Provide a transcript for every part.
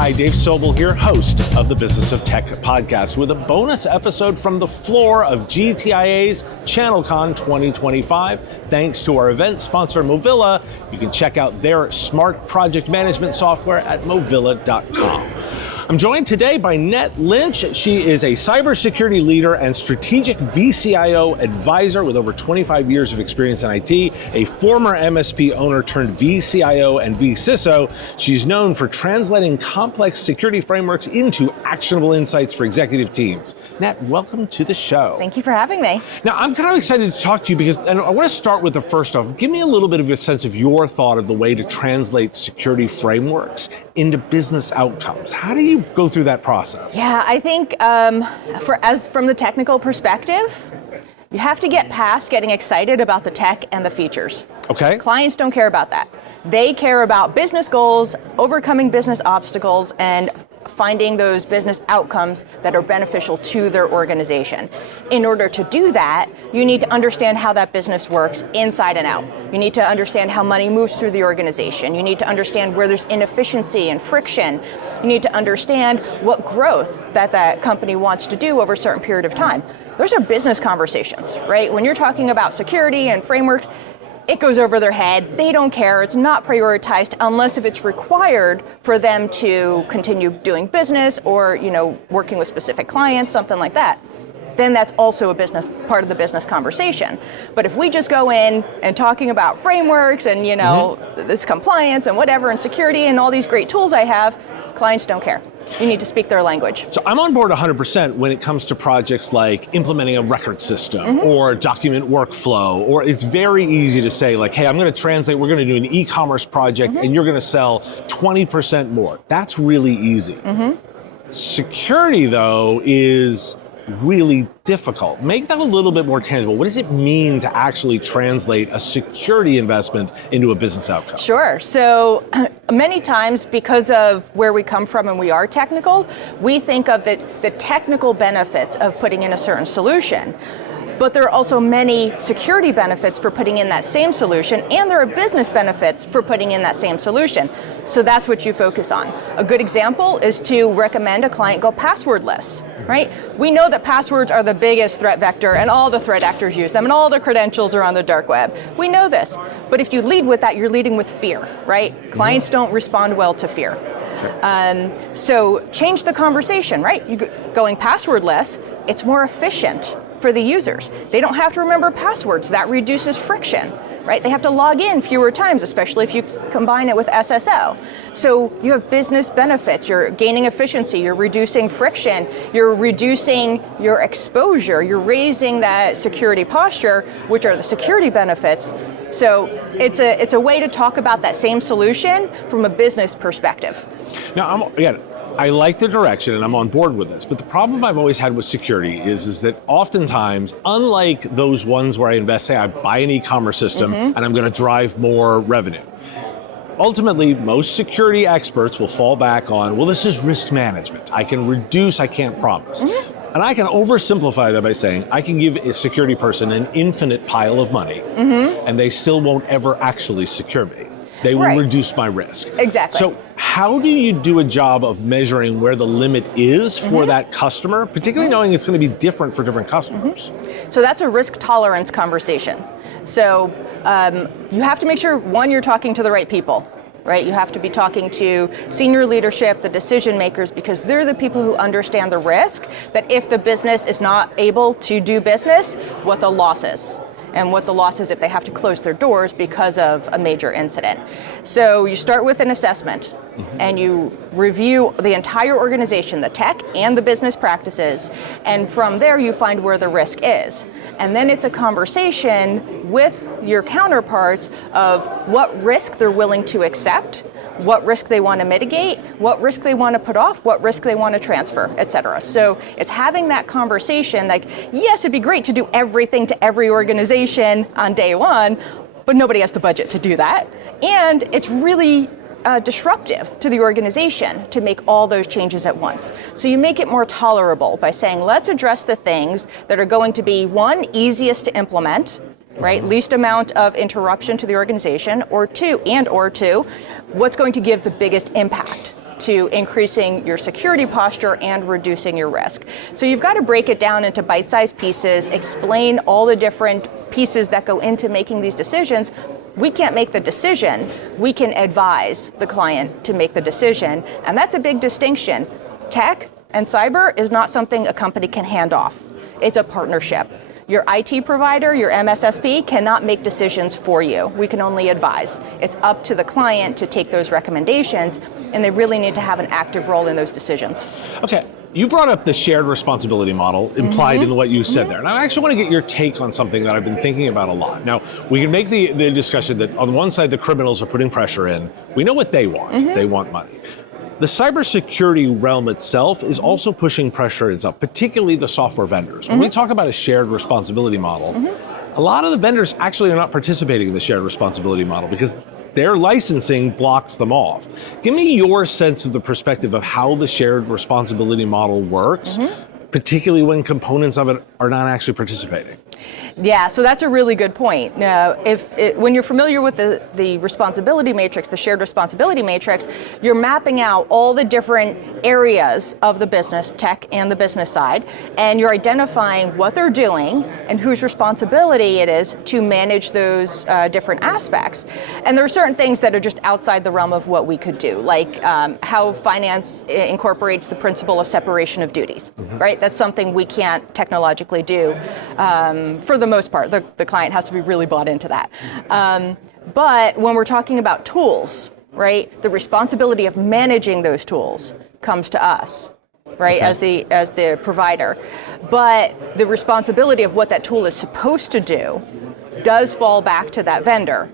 Hi, Dave Sobel here, host of the Business of Tech podcast with a bonus episode from the floor of GTIA's ChannelCon 2025. Thanks to our event sponsor, Movilla. You can check out their smart project management software at movilla.com. I'm joined today by Nett Lynch. She is a cybersecurity leader and strategic VCIO advisor with over 25 years of experience in IT, a former MSP owner turned VCIO and VCISO. She's known for translating complex security frameworks into actionable insights for executive teams. Nett, welcome to the show. Thank you for having me. Now, I'm kind of excited to talk to you because and I want to start with the first off. Give me a little bit of a sense of your thought of the way to translate security frameworks into business outcomes. How do you go through that process? Yeah, I think from the technical perspective, you have to get past getting excited about the tech and the features. Okay. Clients don't care about that. They care about business goals, overcoming business obstacles, and finding those business outcomes that are beneficial to their organization. In order to do that, you need to understand how that business works inside and out. You need to understand how money moves through the organization. You need to understand where there's inefficiency and friction. You need to understand what growth that company wants to do over a certain period of time. Those are business conversations, right? When you're talking about security and frameworks, it goes over their head. They don't care. It's not prioritized unless if it's required for them to continue doing business or, working with specific clients, something like that. Then that's also a business part of the business conversation. But if we just go in and talking about frameworks and, this compliance and whatever and security and all these great tools I have, clients don't care. You need to speak their language. So I'm on board 100% when it comes to projects like implementing a record system or document workflow, or it's very easy to say like, hey, I'm going to translate, we're going to do an e-commerce project and you're going to sell 20% more. That's really easy. Security, though, is really difficult. Make that a little bit more tangible. What does it mean to actually translate a security investment into a business outcome? Sure. So many times, because of where we come from and we are technical, we think of the technical benefits of putting in a certain solution. But there are also many security benefits for putting in that same solution, and there are business benefits for putting in that same solution. So that's what you focus on. A good example is to recommend a client go passwordless, right? We know that passwords are the biggest threat vector, and all the threat actors use them, and all the credentials are on the dark web. We know this. But if you lead with that, you're leading with fear, right? Clients don't respond well to fear. So change the conversation, right? Going passwordless, it's more efficient for the users. They don't have to remember passwords. That reduces friction, right? They have to log in fewer times, especially if you combine it with SSO. So you have business benefits. You're gaining efficiency. You're reducing friction. You're reducing your exposure. You're raising that security posture, which are the security benefits. So it's a way to talk about that same solution from a business perspective. Now, I like the direction and I'm on board with this, but the problem I've always had with security is that oftentimes, unlike those ones where I invest, say I buy an e-commerce system and I'm going to drive more revenue. Ultimately, most security experts will fall back on, well, this is risk management. I can reduce, I can't promise. And I can oversimplify that by saying, I can give a security person an infinite pile of money and they still won't ever actually secure me. They will reduce my risk. Exactly. So how do you do a job of measuring where the limit is for that customer, particularly knowing it's going to be different for different customers? So that's a risk tolerance conversation. So you have to make sure, one, you're talking to the right people, right? You have to be talking to senior leadership, the decision makers, because they're the people who understand the risk that if the business is not able to do business, what the loss is. And what the loss is if they have to close their doors because of a major incident. So you start with an assessment and you review the entire organization, the tech and the business practices, and from there you find where the risk is. And then it's a conversation with your counterparts of what risk they're willing to accept, what risk they want to mitigate, what risk they want to put off, what risk they want to transfer, et cetera. So it's having that conversation like, yes, it'd be great to do everything to every organization on day one, but nobody has the budget to do that. And it's really disruptive to the organization to make all those changes at once. So you make it more tolerable by saying, let's address the things that are going to be, one, easiest to implement, right? Least amount of interruption to the organization, or two, what's going to give the biggest impact to increasing your security posture and reducing your risk. So you've got to break it down into bite-sized pieces, explain all the different pieces that go into making these decisions. We can't make the decision, we can advise the client to make the decision, and that's a big distinction. Tech and cyber is not something a company can hand off. It's a partnership. Your IT provider, your MSSP, cannot make decisions for you. We can only advise. It's up to the client to take those recommendations, and they really need to have an active role in those decisions. Okay, you brought up the shared responsibility model implied in what you said there. And I actually want to get your take on something that I've been thinking about a lot. Now, we can make the discussion that on one side, the criminals are putting pressure in. We know what they want. They want money. The cybersecurity realm itself is also pushing pressure itself, particularly the software vendors. When we talk about a shared responsibility model, a lot of the vendors actually are not participating in the shared responsibility model because their licensing blocks them off. Give me your sense of the perspective of how the shared responsibility model works, particularly when components of it are not actually participating. Yeah, so that's a really good point. Now, when you're familiar with the responsibility matrix, the shared responsibility matrix, you're mapping out all the different areas of the business, tech and the business side, and you're identifying what they're doing and whose responsibility it is to manage those different aspects. And there are certain things that are just outside the realm of what we could do, like how finance incorporates the principle of separation of duties, right? That's something we can't technologically do for the most part. The client has to be really bought into that. But when we're talking about tools, right, the responsibility of managing those tools comes to us, right, as the provider. But the responsibility of what that tool is supposed to do does fall back to that vendor.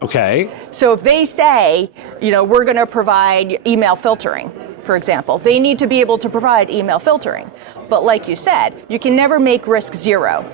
Okay. So if they say, we're going to provide email filtering, for example, they need to be able to provide email filtering. But like you said, you can never make risk zero.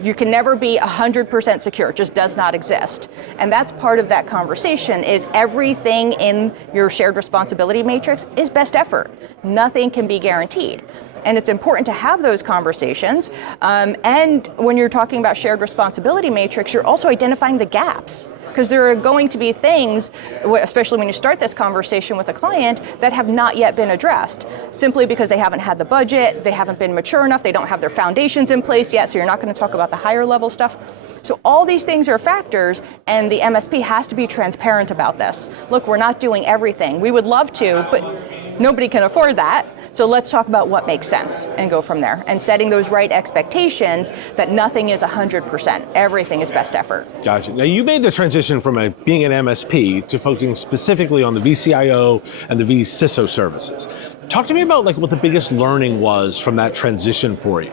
You can never be 100% secure. It just does not exist. And that's part of that conversation is everything in your shared responsibility matrix is best effort. Nothing can be guaranteed. And it's important to have those conversations. And when you're talking about shared responsibility matrix, you're also identifying the gaps. Because there are going to be things, especially when you start this conversation with a client, that have not yet been addressed, simply because they haven't had the budget, they haven't been mature enough, they don't have their foundations in place yet, so you're not going to talk about the higher level stuff. So all these things are factors, and the MSP has to be transparent about this. Look, we're not doing everything. We would love to, but nobody can afford that. So let's talk about what makes sense and go from there. And setting those right expectations that nothing is 100%. Everything is best effort. Gotcha. Now you made the transition from being an MSP to focusing specifically on the VCIO and the vCISO services. Talk to me about what the biggest learning was from that transition for you.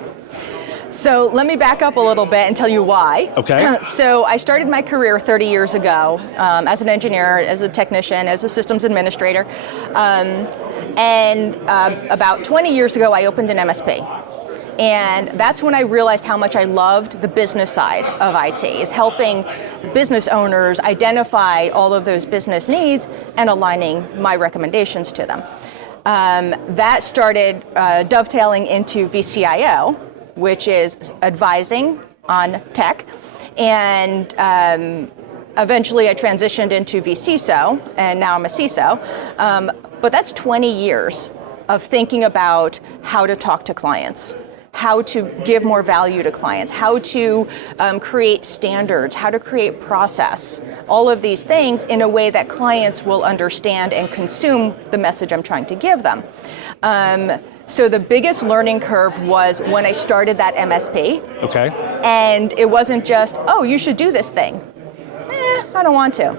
So let me back up a little bit and tell you why. Okay. So I started my career 30 years ago as an engineer, as a technician, as a systems administrator. And about 20 years ago, I opened an MSP. And that's when I realized how much I loved the business side of IT, is helping business owners identify all of those business needs and aligning my recommendations to them. That started dovetailing into VCIO, which is advising on tech. And eventually I transitioned into vCISO, and now I'm a CISO. But that's 20 years of thinking about how to talk to clients, how to give more value to clients, how to create standards, how to create process, all of these things in a way that clients will understand and consume the message I'm trying to give them. So the biggest learning curve was when I started that MSP. Okay. And it wasn't just, oh, you should do this thing. I don't want to.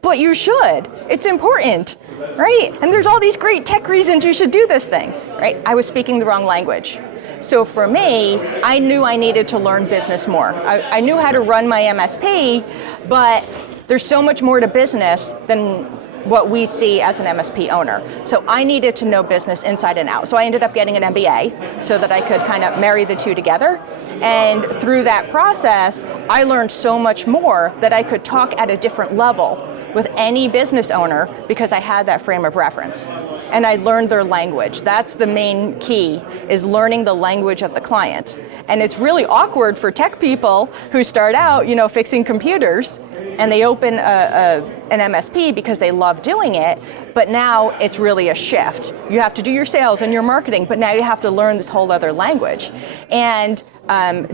But you should. It's important, right? And there's all these great tech reasons you should do this thing, right? I was speaking the wrong language. So for me, I knew I needed to learn business more. I knew how to run my MSP, but there's so much more to business than what we see as an MSP owner. So I needed to know business inside and out. So I ended up getting an MBA so that I could kind of marry the two together. And through that process, I learned so much more that I could talk at a different level with any business owner because I had that frame of reference. And I learned their language. That's the main key, is learning the language of the client. And it's really awkward for tech people who start out, fixing computers, and they open a an MSP because they love doing it, but now it's really a shift. You have to do your sales and your marketing, but now you have to learn this whole other language. And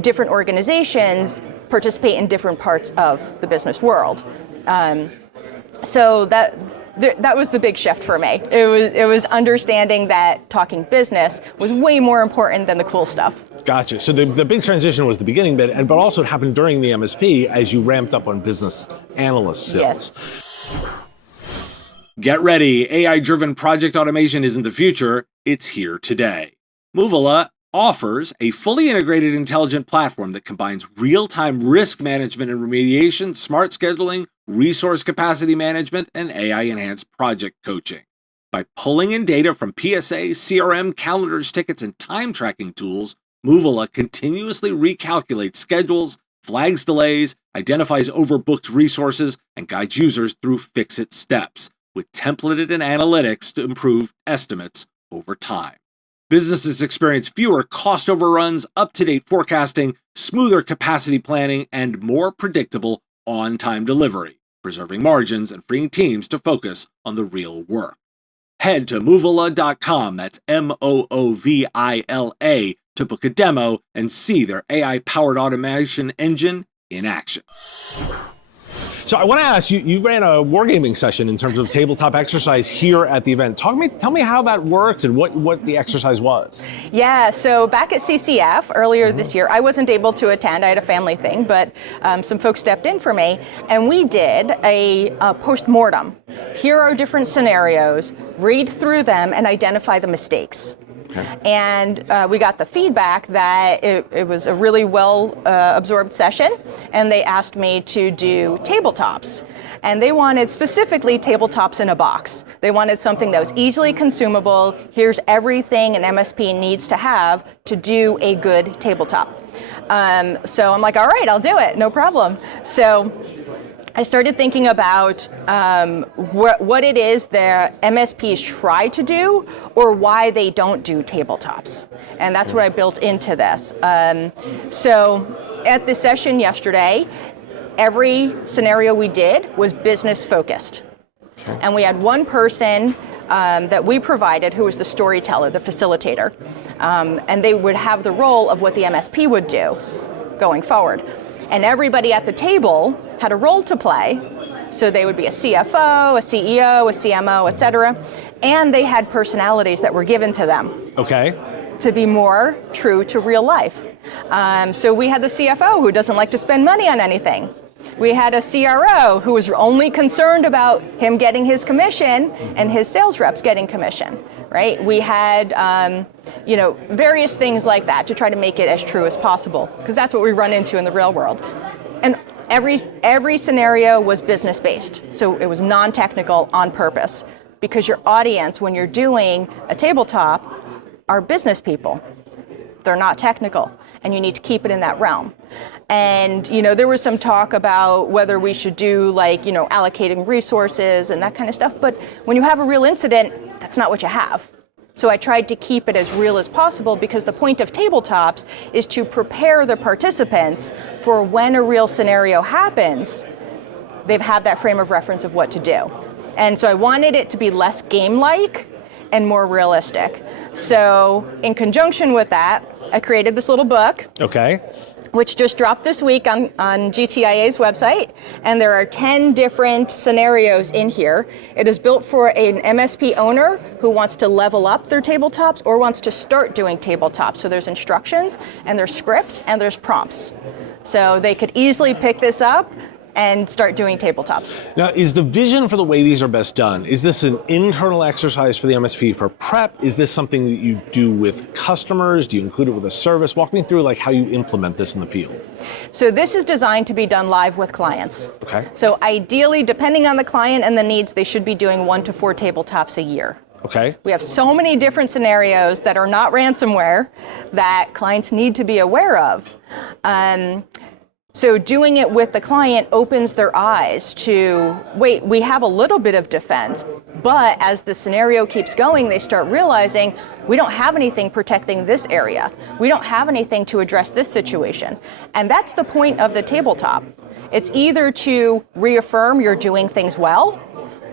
different organizations participate in different parts of the business world. So that was the big shift for me. It was understanding that talking business was way more important than the cool stuff. Gotcha. So the big transition was the beginning bit, but also it happened during the MSP as you ramped up on business analyst skills. Yes. Get ready. AI-driven project automation isn't the future. It's here today. Movila offers a fully integrated intelligent platform that combines real-time risk management and remediation, smart scheduling, resource capacity management, and AI-enhanced project coaching. By pulling in data from PSA, CRM, calendars, tickets, and time tracking tools, Movila continuously recalculates schedules, flags delays, identifies overbooked resources, and guides users through fix-it steps with templated and analytics to improve estimates over time. Businesses experience fewer cost overruns, up-to-date forecasting, smoother capacity planning, and more predictable on-time delivery, preserving margins and freeing teams to focus on the real work. Head to Movila.com, that's Moovila, to book a demo and see their AI-powered automation engine in action. So I want to ask you, you ran a wargaming session in terms of tabletop exercise here at the event. Tell me how that works and what the exercise was. Yeah, so back at CCF earlier this year, I wasn't able to attend. I had a family thing, but some folks stepped in for me, and we did a post-mortem. Here are different scenarios, read through them, and identify the mistakes. And we got the feedback that it was a really well absorbed session, and they asked me to do tabletops. And they wanted specifically tabletops in a box. They wanted something that was easily consumable. Here's everything an MSP needs to have to do a good tabletop. So I'm like, all right, I'll do it, no problem. So I started thinking about what it is that MSPs try to do or why they don't do tabletops. And that's what I built into this. So at the session yesterday, every scenario we did was business focused. Okay. And we had one person that we provided who was the storyteller, the facilitator. And they would have the role of what the MSP would do going forward. And everybody at the table had a role to play. So they would be a CFO, a CEO, a CMO, et cetera. And they had personalities that were given to them. Okay. To be more true to real life. So we had the CFO who doesn't like to spend money on anything. We had a CRO who was only concerned about him getting his commission and his sales reps getting commission, right? We had, various things like that to try to make it as true as possible, because that's what we run into in the real world. And every scenario was business-based, so it was non-technical on purpose, because your audience, when you're doing a tabletop, are business people. They're not technical, and you need to keep it in that realm. And, there was some talk about whether we should do allocating resources and that kind of stuff. But when you have a real incident, that's not what you have. So I tried to keep it as real as possible, because the point of tabletops is to prepare the participants for when a real scenario happens, they've had that frame of reference of what to do. And so I wanted it to be less game-like and more realistic. So in conjunction with that, I created this little book. Okay. Which just dropped this week on GTIA's website, and there are 10 different scenarios in here. It is built for an MSP owner who wants to level up their tabletops or wants to start doing tabletops. So there's instructions, and there's scripts, and there's prompts. So they could easily pick this up and start doing tabletops. Now, is the vision for the way these are best done, is this an internal exercise for the MSP for prep? Is this something that you do with customers? Do you include it with a service? Walk me through how you implement this in the field. So this is designed to be done live with clients. Okay. So ideally, depending on the client and the needs, they should be doing 1 to 4 tabletops a year. Okay. We have so many different scenarios that are not ransomware that clients need to be aware of. So doing it with the client opens their eyes to, wait, we have a little bit of defense, but as the scenario keeps going, they start realizing we don't have anything protecting this area. We don't have anything to address this situation. And that's the point of the tabletop, It's either to reaffirm you're doing things well,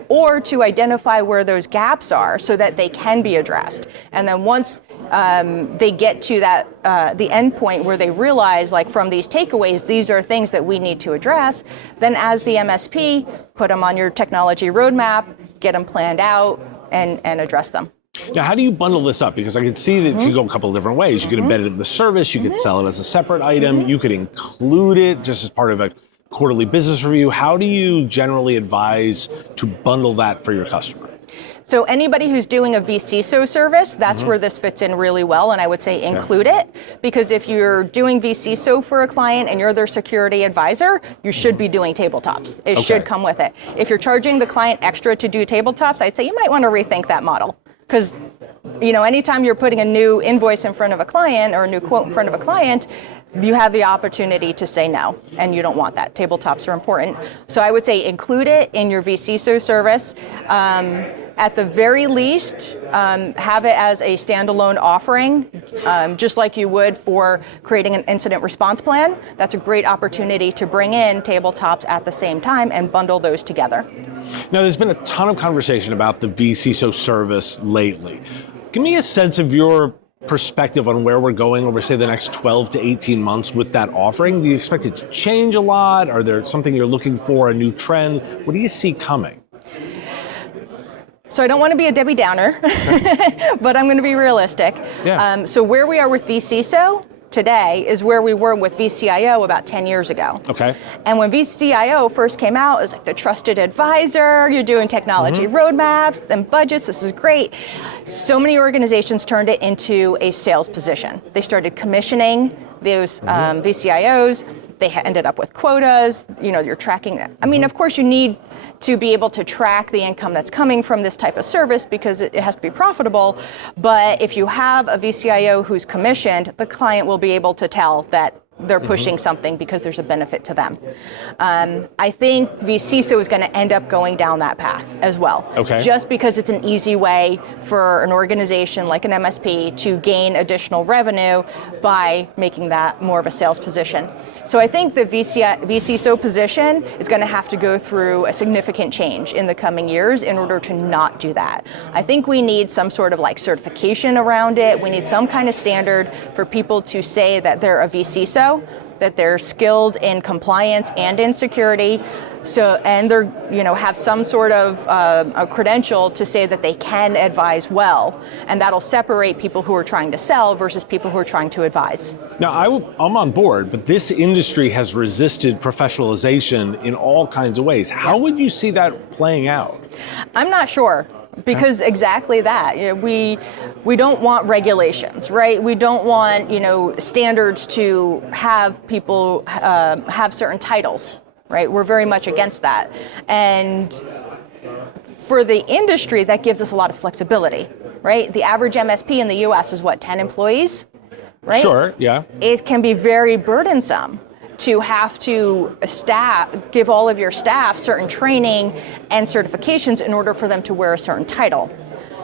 or to identify where those gaps are so that they can be addressed. And then once they get to that the end point where they realize, like, from these takeaways, these are things that we need to address, then as the MSP, put them on your technology roadmap, get them planned out, and address them. Now, how do you bundle this up? Because I can see that you could go a couple of different ways. You could embed it in the service, you could sell it as a separate item, you could include it just as part of a quarterly business review. How do you generally advise to bundle that for your customer? So anybody who's doing a VCIO service, that's where this fits in really well, and I would say include it, because if you're doing VCIO for a client and you're their security advisor, you should be doing tabletops. It should come with it. If you're charging the client extra to do tabletops, I'd say you might want to rethink that model, because anytime you're putting a new invoice in front of a client or a new quote in front of a client, you have the opportunity to say no, and you don't want that. Tabletops are important. So I would say include it in your VCIO service. At the very least, have it as a standalone offering, just like you would for creating an incident response plan. That's a great opportunity to bring in tabletops at the same time and bundle those together. Now, there's been a ton of conversation about the VCIO service lately. Give me a sense of your perspective on where we're going over, say, the next 12 to 18 months with that offering. Do you expect it to change a lot? Are there something you're looking for, a new trend? What do you see coming? So I don't want to be a Debbie Downer, but I'm going to be realistic. Yeah. So where we are with VCIO today is where we were with VCIO about 10 years ago. Okay. And when VCIO first came out, it was like the trusted advisor, you're doing technology roadmaps and budgets, this is great. So many organizations turned it into a sales position. They started commissioning those VCIOs. They ended up with quotas, you're tracking that. I mean, of course you need to be able to track the income that's coming from this type of service because it has to be profitable. But if you have a VCIO who's commissioned, the client will be able to tell that they're pushing something because there's a benefit to them. I think VCIO is going to end up going down that path as well. Okay. Just because it's an easy way for an organization like an MSP to gain additional revenue by making that more of a sales position. So I think the VCIO position is going to have to go through a significant change in the coming years in order to not do that. I think we need some sort of certification around it. We need some kind of standard for people to say that they're a VCIO, that they're skilled in compliance and in security, and they're have some sort of a credential to say that they can advise well, and that'll separate people who are trying to sell versus people who are trying to advise. Now, I'm on board, but this industry has resisted professionalization in all kinds of ways. How would you see that playing out? I'm not sure. Because exactly that, we don't want regulations, right? We don't want standards to have people have certain titles, right? We're very much against that, and for the industry, that gives us a lot of flexibility, right? The average MSP in the U.S. is 10 employees, right? Sure, yeah. It can be very burdensome to have to give all of your staff certain training and certifications in order for them to wear a certain title.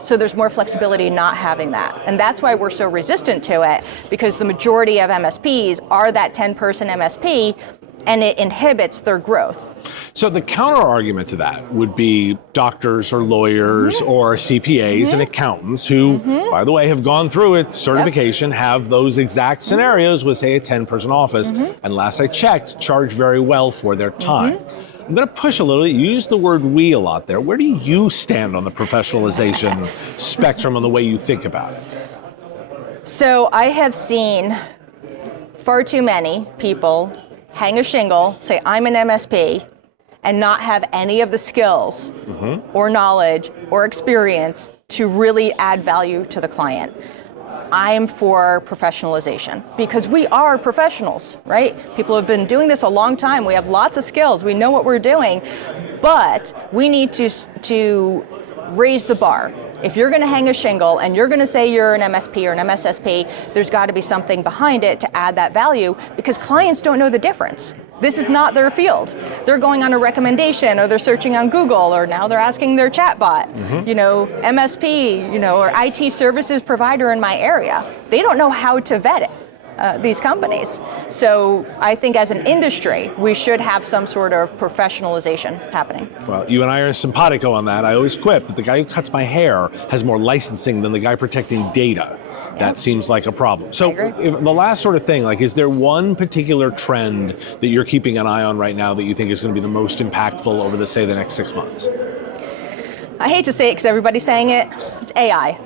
So there's more flexibility not having that. And that's why we're so resistant to it, because the majority of MSPs are that 10-person MSP, and it inhibits their growth. So the counter argument to that would be doctors or lawyers or CPAs and accountants who, by the way, have gone through it, certification, have those exact scenarios with, say, a 10-person office, and last I checked, charge very well for their time. I'm going to push a little bit. You use the word we a lot there. Where do you stand on the professionalization spectrum on the way you think about it? So I have seen far too many people hang a shingle, say, I'm an MSP, and not have any of the skills or knowledge or experience to really add value to the client. I'm for professionalization because we are professionals, right? People have been doing this a long time. We have lots of skills. We know what we're doing, but we need to raise the bar. If you're going to hang a shingle and you're going to say you're an MSP or an MSSP, there's got to be something behind it to add that value, because clients don't know the difference. This is not their field. They're going on a recommendation, or they're searching on Google, or now they're asking their chatbot. MSP, or IT services provider in my area. They don't know how to vet it. these companies. So I think as an industry, we should have some sort of professionalization happening. Well, you and I are simpatico on that. I always quip that the guy who cuts my hair has more licensing than the guy protecting data. That seems like a problem. So the last sort of thing, like, is there one particular trend that you're keeping an eye on right now that you think is going to be the most impactful over the next 6 months? I hate to say it because everybody's saying it. It's AI.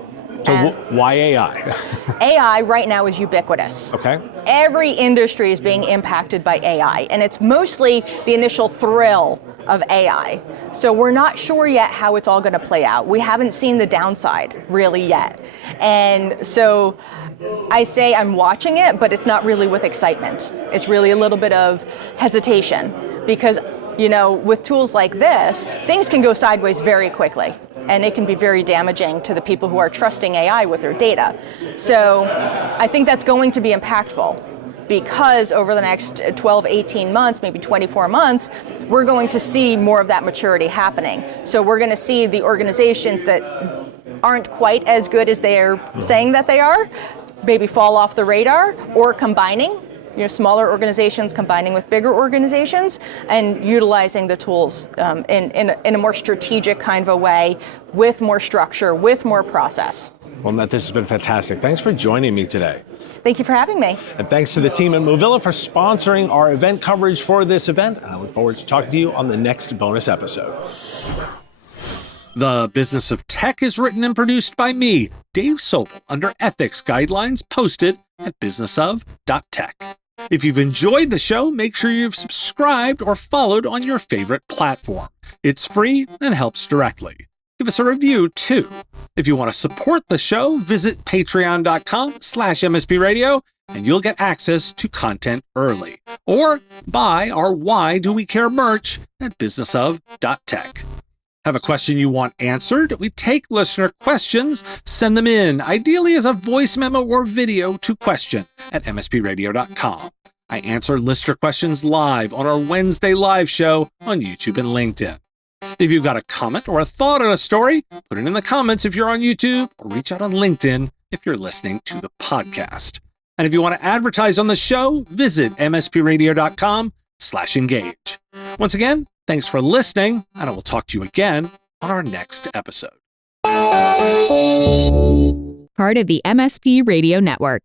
So why AI? AI right now is ubiquitous. Okay. Every industry is being impacted by AI, and it's mostly the initial thrill of AI. So we're not sure yet how it's all going to play out. We haven't seen the downside really yet. And so I say I'm watching it, but it's not really with excitement. It's really a little bit of hesitation because, with tools like this, things can go sideways very quickly. And it can be very damaging to the people who are trusting AI with their data. So I think that's going to be impactful because over the next 12, 18 months, maybe 24 months, we're going to see more of that maturity happening. So we're going to see the organizations that aren't quite as good as they're saying that they are, maybe fall off the radar or combining. Smaller organizations combining with bigger organizations and utilizing the tools in a more strategic kind of a way, with more structure, with more process. Well, Nett, this has been fantastic. Thanks for joining me today. Thank you for having me. And thanks to the team at Movilla for sponsoring our event coverage for this event. And I look forward to talking to you on the next bonus episode. The Business of Tech is written and produced by me, Dave Sobel, under ethics guidelines posted at businessof.tech. If you've enjoyed the show, make sure you've subscribed or followed on your favorite platform. It's free and helps directly. Give us a review, too. If you want to support the show, visit patreon.com/MSPradio, and you'll get access to content early. Or buy our Why Do We Care merch at businessof.tech. Have a question you want answered? We take listener questions. Send them in, ideally as a voice memo or video, to question@mspradio.com. I answer listener questions live on our Wednesday live show on YouTube and LinkedIn. If you've got a comment or a thought on a story, put it in the comments if you're on YouTube, or reach out on LinkedIn if you're listening to the podcast. And if you want to advertise on the show, visit mspradio.com/engage. Once again, thanks for listening, and I will talk to you again on our next episode. Part of the MSP Radio Network.